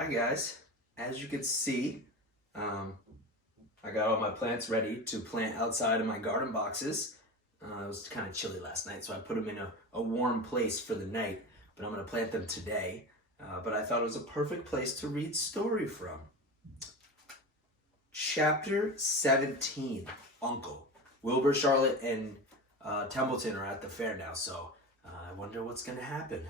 Hi guys, as you can see, I got all my plants ready to plant outside of my garden boxes. It was kind of chilly last night, so I put them in a warm place for the night, but I'm going to plant them today. But I thought it was a perfect place to read story from. Chapter 17, Uncle. Wilbur, Charlotte, and Templeton are at the fair now, so I wonder what's going to happen.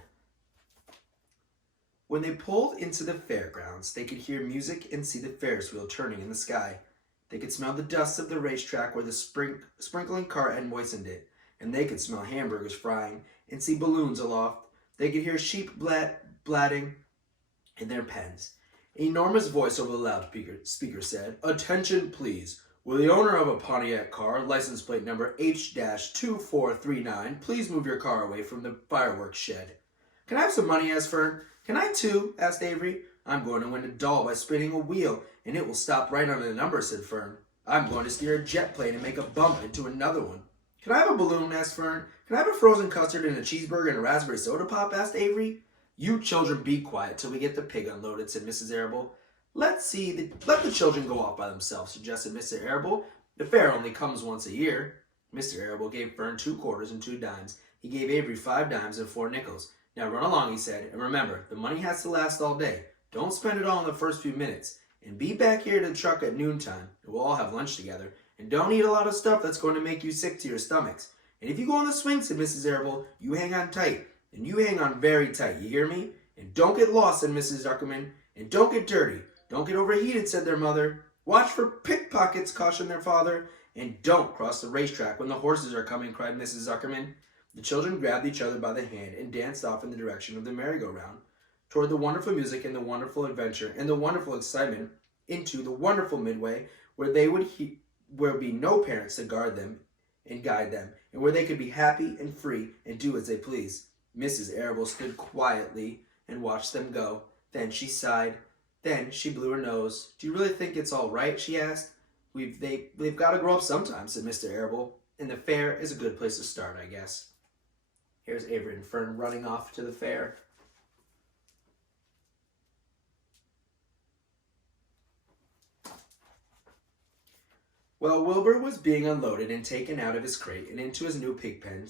When they pulled into the fairgrounds, they could hear music and see the Ferris wheel turning in the sky. They could smell the dust of the racetrack where the sprinkling cart had moistened it, and they could smell hamburgers frying and see balloons aloft. They could hear sheep blatting in their pens. An enormous voice over the loudspeaker said, "Attention, please. Will the owner of a Pontiac car, license plate number H-2439, please move your car away from the fireworks shed?" "Can I have some money?" asked Fern. "Can I too?" asked Avery. "I'm going to win a doll by spinning a wheel, and it will stop right under the number," said Fern. "I'm going to steer a jet plane and make a bump into another one." "Can I have a balloon?" asked Fern. "Can I have a frozen custard and a cheeseburger and a raspberry soda pop?" asked Avery. "You children be quiet till we get the pig unloaded," said Mrs. Arable. Let the children go off by themselves," suggested Mr. Arable. "The fair only comes once a year." Mr. Arable gave Fern 2 quarters and 2 dimes. He gave Avery 5 dimes and 4 nickels. "Now run along," he said, "and remember, the money has to last all day. Don't spend it all in the first few minutes. And be back here to the truck at noontime, and we'll all have lunch together. And don't eat a lot of stuff that's going to make you sick to your stomachs. And if you go on the swing," said Mrs. Arable, "you hang on tight. And you hang on very tight, you hear me? And don't get lost," said Mrs. Zuckerman. "And don't get dirty. Don't get overheated," said their mother. "Watch for pickpockets," cautioned their father. "And don't cross the racetrack when the horses are coming," cried Mrs. Zuckerman. The children grabbed each other by the hand and danced off in the direction of the merry-go-round, toward the wonderful music and the wonderful adventure and the wonderful excitement, into the wonderful midway where there would be no parents to guard them and guide them, and where they could be happy and free and do as they pleased. Mrs. Arable stood quietly and watched them go. Then she sighed. Then she blew her nose. "Do you really think it's all right?" she asked. They've got to grow up sometime," said Mr. Arable, "and the fair is a good place to start, I guess." Here's Avery and Fern running off to the fair. While Wilbur was being unloaded and taken out of his crate and into his new pig pen,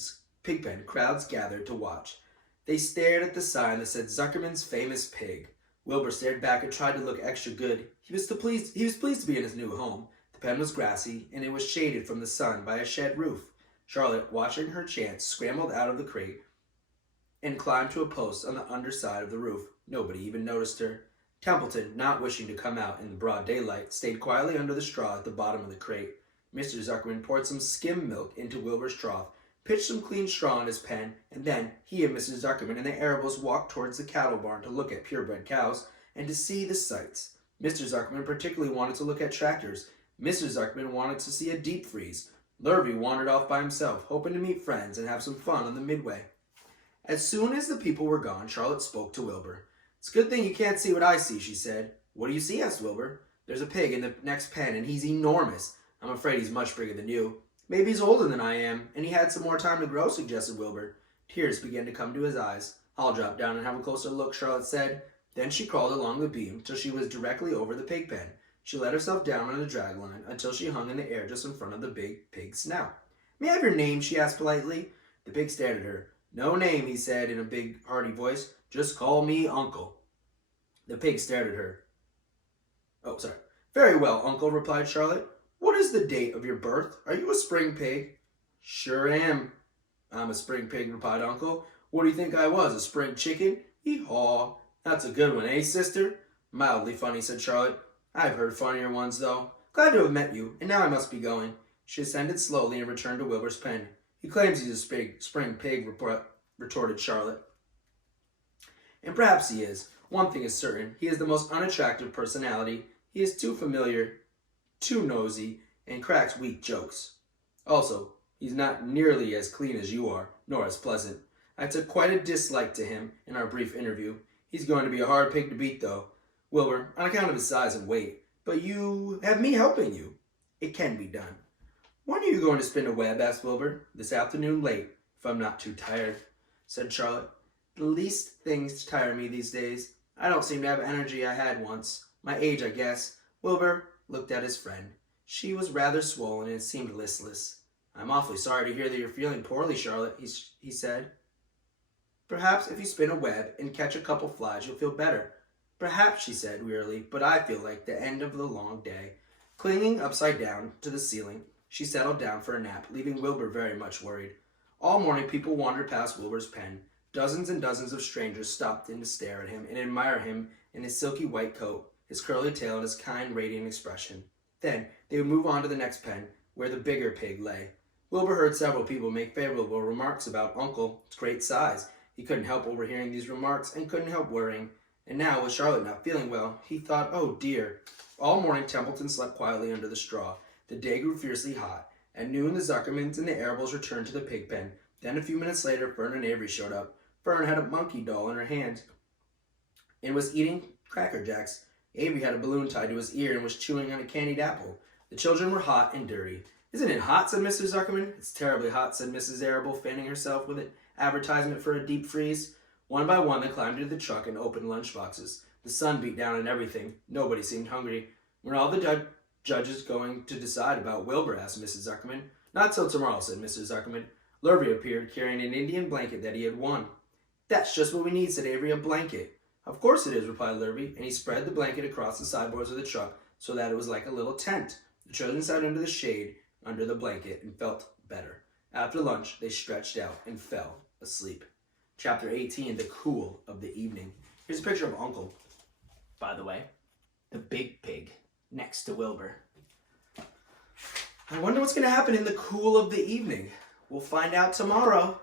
crowds gathered to watch. They stared at the sign that said Zuckerman's Famous Pig. Wilbur stared back and tried to look extra good. He was pleased to be in his new home. The pen was grassy, and it was shaded from the sun by a shed roof. Charlotte, watching her chance, scrambled out of the crate and climbed to a post on the underside of the roof. Nobody even noticed her. Templeton, not wishing to come out in the broad daylight, stayed quietly under the straw at the bottom of the crate. Mr. Zuckerman poured some skim milk into Wilbur's trough, pitched some clean straw in his pen, and then he and Mrs. Zuckerman and the Arables walked towards the cattle barn to look at purebred cows and to see the sights. Mr. Zuckerman particularly wanted to look at tractors. Mrs. Zuckerman wanted to see a deep freeze. Lurvy wandered off by himself, hoping to meet friends and have some fun on the midway. As soon as the people were gone, Charlotte spoke to Wilbur. "It's a good thing you can't see what I see," she said. "What do you see?" asked Wilbur. "There's a pig in the next pen, and he's enormous. I'm afraid he's much bigger than you." "Maybe he's older than I am, and he had some more time to grow," suggested Wilbur. Tears began to come to his eyes. "I'll drop down and have a closer look," Charlotte said. Then she crawled along the beam till she was directly over the pig pen. She let herself down on the drag line until she hung in the air just in front of the big pig's snout. "May I have your name?" she asked politely. The pig stared at her. "No name," he said in a big, hearty voice. "Just call me Uncle." The pig stared at her. "Oh, sorry. Very well, Uncle," replied Charlotte. "What is the date of your birth? Are you a spring pig?" "Sure am." "I'm a spring pig," replied Uncle. "What do you think I was, a spring chicken? Hee-haw. That's a good one, eh, sister?" "Mildly funny," said Charlotte. "I've heard funnier ones, though. Glad to have met you, and now I must be going." She ascended slowly and returned to Wilbur's pen. "He claims he's a spring pig," retorted Charlotte. "And perhaps he is. One thing is certain. He is the most unattractive personality. He is too familiar, too nosy, and cracks weak jokes. Also, he's not nearly as clean as you are, nor as pleasant. I took quite a dislike to him in our brief interview. He's going to be a hard pig to beat, though, Wilbur, on account of his size and weight. But you have me helping you. It can be done." "When are you going to spin a web?" asked Wilbur. "This afternoon late, if I'm not too tired," said Charlotte. "The least things tire me these days. I don't seem to have energy I had once. My age, I guess. Wilbur looked at his friend. She was rather swollen and seemed listless. I'm awfully sorry to hear that you're feeling poorly, Charlotte, he said. Perhaps if you spin a web and catch a couple flies, you'll feel better. Perhaps, she said wearily, but I feel like the end of the long day. Clinging upside down to the ceiling, she settled down for a nap, leaving Wilbur very much worried. All morning people wandered past Wilbur's pen. Dozens and dozens of strangers stopped in to stare at him and admire him in his silky white coat, his curly tail, and his kind, radiant expression. Then they would move on to the next pen, where the bigger pig lay. Wilbur heard several people make favorable remarks about Uncle's great size. He couldn't help overhearing these remarks and couldn't help worrying. And now, with Charlotte not feeling well, he thought, oh dear. All morning Templeton slept quietly under the straw. The day grew fiercely hot. At noon the Zuckermans and the Arables returned to the pig pen. Then a few minutes later Fern and Avery showed up. Fern had a monkey doll in her hand and was eating Cracker Jacks. Avery had a balloon tied to his ear and was chewing on a candied apple. The children were hot and dirty. Isn't it hot, said Mr. Zuckerman. It's terribly hot, said Mrs. Arable, fanning herself with an advertisement for a deep freeze. One by one they climbed into the truck and opened lunch boxes. The sun beat down on everything. Nobody seemed hungry. When are all the judges going to decide about Wilbur, asked Mrs. Zuckerman. Not till tomorrow, said Mr. Zuckerman. Lurvy appeared, carrying an Indian blanket that he had won. That's just what we need, said Avery, a blanket. Of course it is, replied Lurvy, and he spread the blanket across the sideboards of the truck so that it was like a little tent. The children sat under the shade under the blanket and felt better. After lunch, they stretched out and fell asleep. Chapter 18, The Cool of the Evening. Here's a picture of Uncle, by the way. The big pig next to Wilbur. I wonder what's going to happen in the cool of the evening. We'll find out tomorrow.